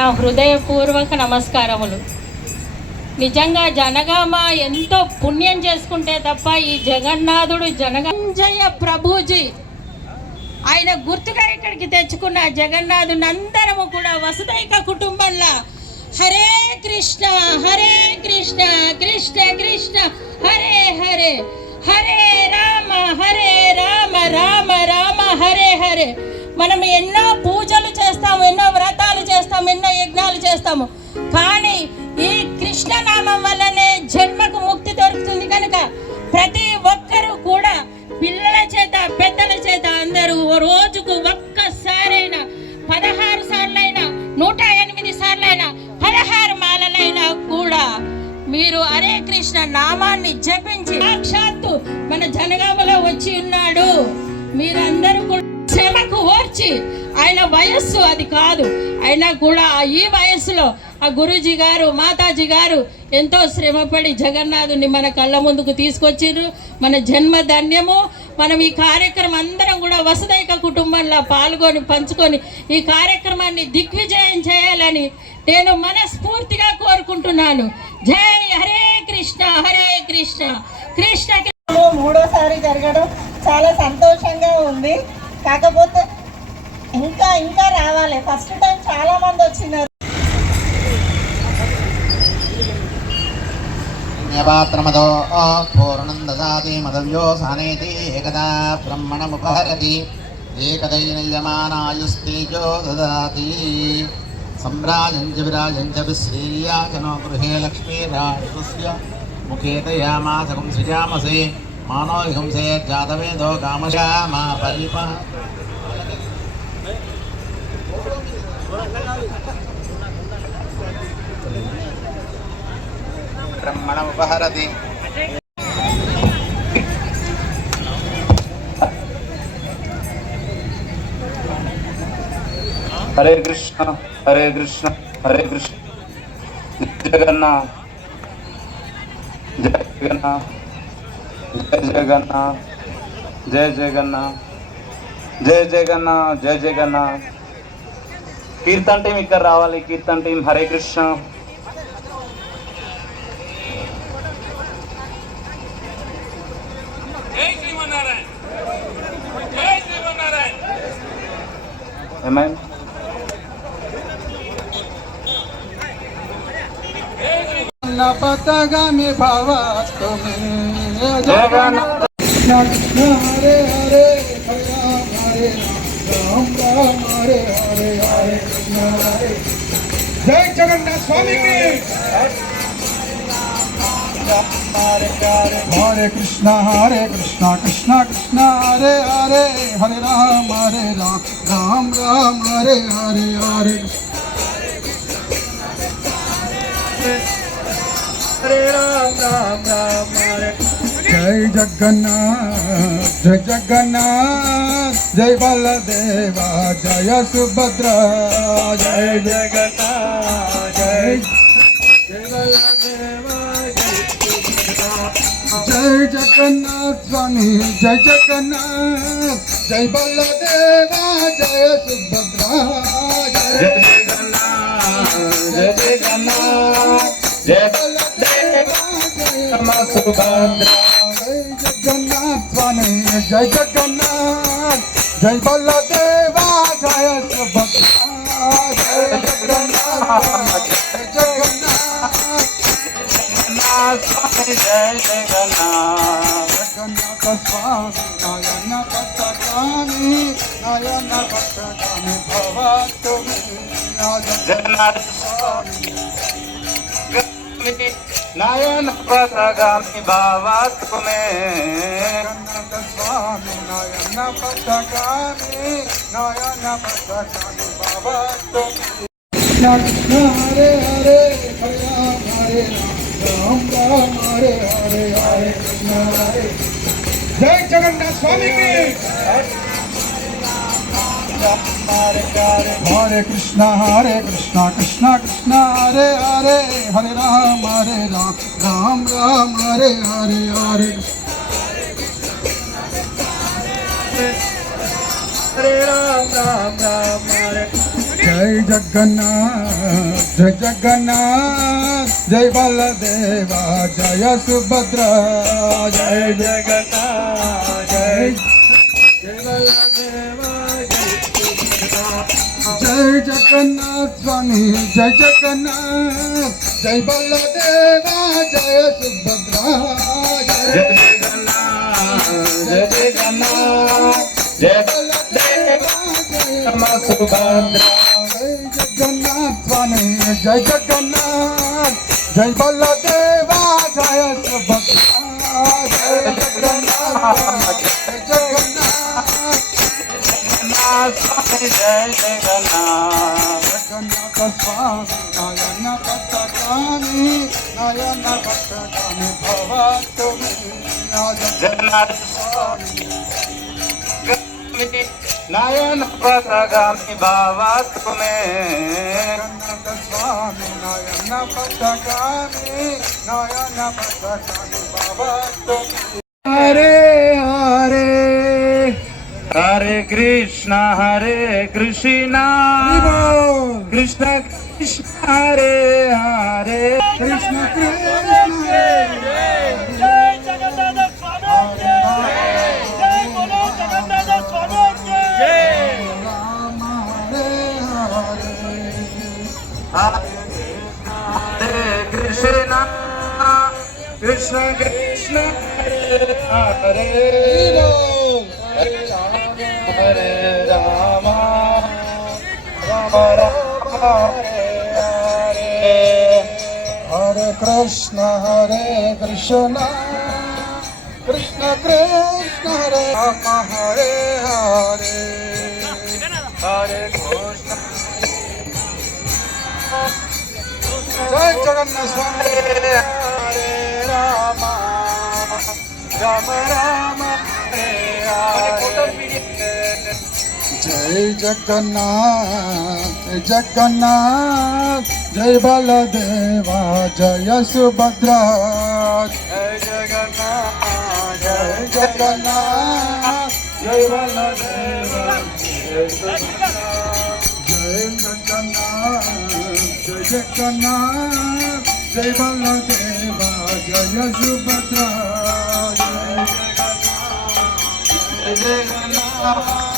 నా హృదయపూర్వక నమస్కారములు. నిజంగా జనగామ ఎంతో పుణ్యం చేసుకుంటే తప్ప ఈ జగన్నాథుడు జనగంజయ ప్రభుజీ ఆయన గుర్తుగా ఇక్కడికి తెచ్చుకున్న జగన్నాథుని అందరము కూడా వసుదైక కుటుంబంలో. హరే కృష్ణ హరే కృష్ణ కృష్ణ కృష్ణ హరే హరే హరే రామ హరే రామ రామ రామ హరే హరే. మనం ఎన్నో పూజలు చేస్తాము ఎన్నో వ్రతాలు చేస్తాము ఎన్నో యజ్ఞాలు చేస్తాము. కానీ ఈ కృష్ణనామం వల్లనే జన్మకు ముక్తి దొరుకుతుంది కనుక ప్రతి ఒక్కరూ కూడా పిల్లల చేత పెద్దల చేత అందరూ ఓ రోజుకు ఒక్కసారైనా పదహారు సార్లైనా నూట ఎనిమిది సార్లైనా పదహారు మాలలైనా కూడా మీరు హరే కృష్ణ నామాన్ని జపించి సాక్షాత్తు మన జనగామలో వచ్చి ఉన్నాడు. మీరందరూ కూడా శ్రమకు ఓర్చి ఆయన వయస్సు అది కాదు. అయినా కూడా ఈ వయస్సులో ఆ గురూజీ గారు మాతాజీ గారు ఎంతో శ్రమపడి జగన్నాథుని మన కళ్ళ ముందుకు తీసుకొచ్చిర్రు. మన జన్మ ధన్యము. మనం ఈ కార్యక్రమం అందరం కూడా వసుదైక కుటుంబంలో పాల్గొని పంచుకొని ఈ కార్యక్రమాన్ని దిగ్విజయం చేయాలని నేను మనస్ఫూర్తిగా కోరుకుంటున్నాను. జై హరే కృష్ణ హరే కృష్ణ. కృష్ణ కృష్ణ. మూడోసారి జరగడం చాలా సంతోషంగా ఉంది. కాకపోతే ఇంకా ఇంకా రావాలి. ఫస్ట్ టైం చాలా మంది వచ్చినారు. జ్ఞపాత్రమదో పూర్ణం దదాతి మదవ్యో సానేతి ఏకదా బ్రహ్మణముపహరతి ఏకదైనయమానాయుస్తేజో దదాతి. సంరాజం చ విరాజం చ విశ్రీయాచనో గృహే లక్ష్మీరాజుస్య ముఖేతయామాసకం సృజామసే मानोहिंसे परिपा। हरे कृष्ण हरे कृष्ण हरे कृष्ण। जगन्नाथ। जय जगन्नाथ। జగన్నాథ్ జయ జగన్నాథ్ జయ జగన్నాథ్ జయ జగన్నాథ్ జయ జగన్నాథ్ కీర్తన్ టీం ఇక్కడ రావాలి కీర్తన్ టీం హరే కృష్ణ ఏమైంది जय हरे हरे राम हरे राम राम हरे हरे हरे हरे जगन्नाथ स्वामी की हरे कृष्णा हरे कृष्णा कृष्णा कृष्णा, हरे हरे हरे राम हरे राम राम राम, हरे हरे हरे हरे राम राम राम, हरे జై జగన్నాథ్ జై జగన్నాథ్ జై బలదేవ జయ సుభద్ర జయ జగన్నాథ్ జై జై బలదేవ జగన్నాథ్ స్వామి జయ జగన్నాథ్ జయ బలదేవ జయ సుభద్ర జయ జయ జగన్నాథ్ జయ జగన్నాథ్ జయ బలదేవ జయ సుభద్ర. भवानी जय जगन्नाथ जय बलदेवा जय सुभद्रा जय जगन्नाथ जय जगन्नाथ जय जगन्नाथ जगन्नाथ स्वामी नयन पत्रकामी नयन पत्रकामी भव तुम्हें जगन्नाथ स्वामी नयन पथगामी बाबा तुम्हें स्वामी नयन पथगामी नयन बाबा तुम्हें हरे हरे हरे राम हरे राम राम हरे हरे हरे कृष्ण हरे जय जगन्नाथ स्वामी की। हरे कृष्णा हरे कृष्णा कृष्णा कृष्णा, हरे हरे हरे राम हरे राम राम राम, हरे हरे हरे हरे राम राम राम हरे जय जगन्नाथ जय जगन्नाथ, जय बलदेवा, जय सुभद्रा, जय जगन्नाथ, जय జై జగన్నాథ్ స్వామి జై జగన్నాథ్ జై బలదేవ జయ సుభద్ర జయ జయ జగన్నాథ్ జయ జగన్నాథ్ జయ బలదేవ జయ సుభద్ర. జై జగన్నాథ్ స్వామి జై జగన్నాథ్ జై బలదేవ జయ సుభద్ర జై జగన్నాథ్ జగన్నాథ్ జయ జగన్నాథ్ జగన్నాథ స్వామి నయన పట్టగామి నయన పట్టగామి భవతుమి జగన్నాథ స్వామి నయన పథగామి బావా జగన్నాథ స్వామి. నయన పట్టగామి నయన భవతుమి হরে কৃষ্ণ হরে Krishna Krishna Krishna Hare Hare Krishna Krishna Krishna Krishna Hare Hare Hare Hare হরে রামা, রাম রাম হরে হরে কৃষ্ণ হরে কৃষ্ণ কৃষ্ণ কৃষ্ণ, হরে রাম, হরে হরে। হরে কৃষ্ণ। জয় জগন্নাথ স্বামী। হরে রাম রাম রাম। জয় জগন্নাথ জগন্নাথ জয় বালদেবা জয় সুভদ্রা জয় জগন্নাথ জয় জগন্নাথ জয় বালদেবা জয় জগন্নাথ জয় জগন্নাথ জয় বালদেবা জয় সুভদ্রা জয় জগন্নাথ জয় জগন্নাথ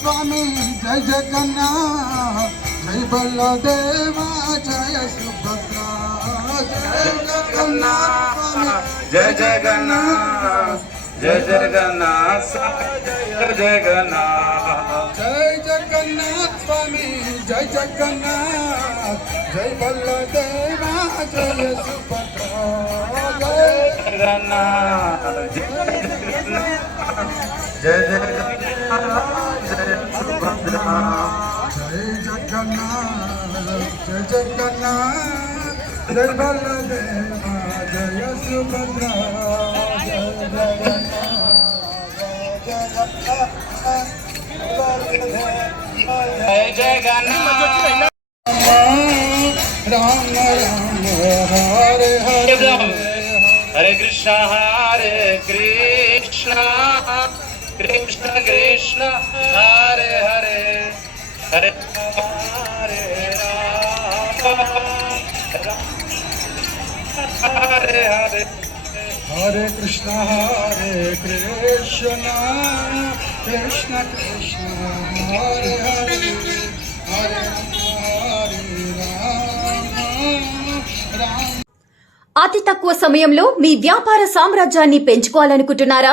స్వామి జై జగన్నాథ్ జై బలదేవ జయ సుభద్ర. జై జగన్నాథ్ స్వామి. జయ జగన్నాథ్ జయ జగన్నాథ్ జయ జగన్నాథ్ జై జగన్నాథ్ స్వామి జై జగన్నాథ్ జై బలదేవ జయ సుభద్ర. జయ జగన్నాథ్ జయ జగన్నాథ్ జయ సుభద్ర जय जगन्नाथ। जय जगन्नाथ जय बलदेव जय सुभद्रा जय जय जगन्नाथ हरे हरे। हरे कृष्ण हरे कृष्ण। కృష్ణ కృష్ణ హరే హరే హరే హరే రామ హరే హరే హరే కృష్ణ హరే కృష్ణ కృష్ణ కృష్ణ హరే హరే హరే హరే రామ రామ అతి తక్కువ సమయంలో మీ వ్యాపార సామ్రాజ్యాన్ని పెంచుకోవాలనుకుంటున్నారా?